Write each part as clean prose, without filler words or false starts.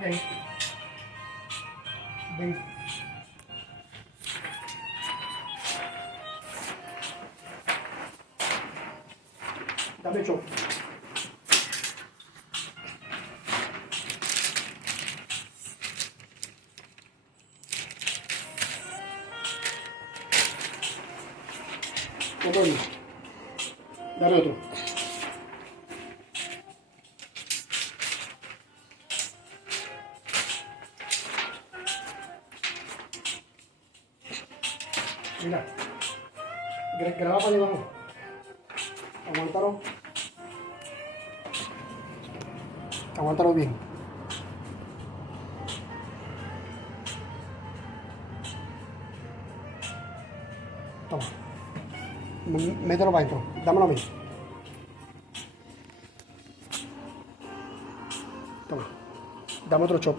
Okay. Base. Dame chop. Otro. Dame otro. Mira. Graba para abajo. Aguántalo. Aguántalo bien. Toma. Mételo para adentro. Dámelo a mí. Toma. Dame otro chop.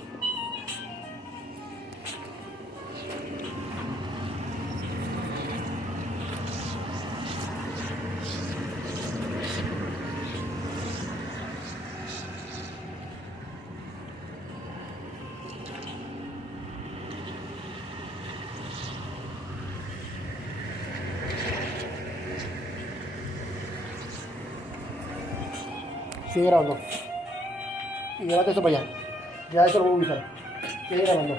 Sigue grabando. Y llévate eso para allá. Ya eso lo voy a ubicar. Sigue grabando.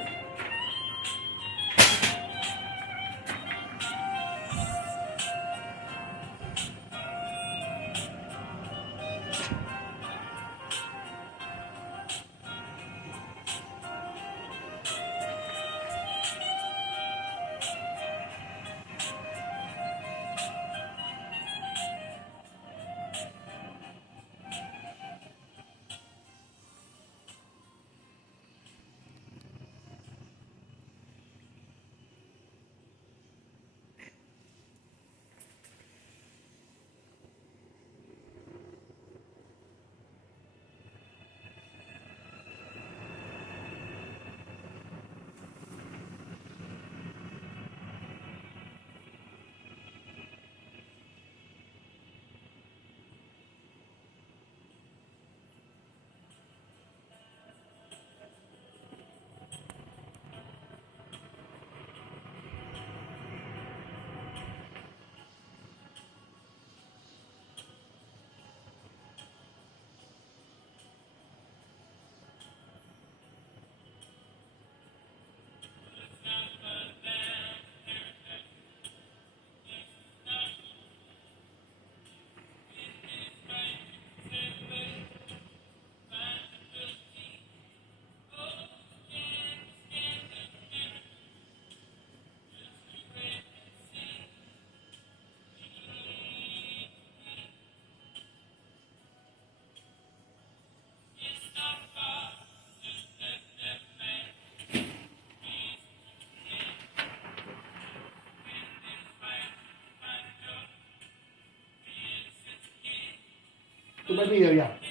Tú me el video ya.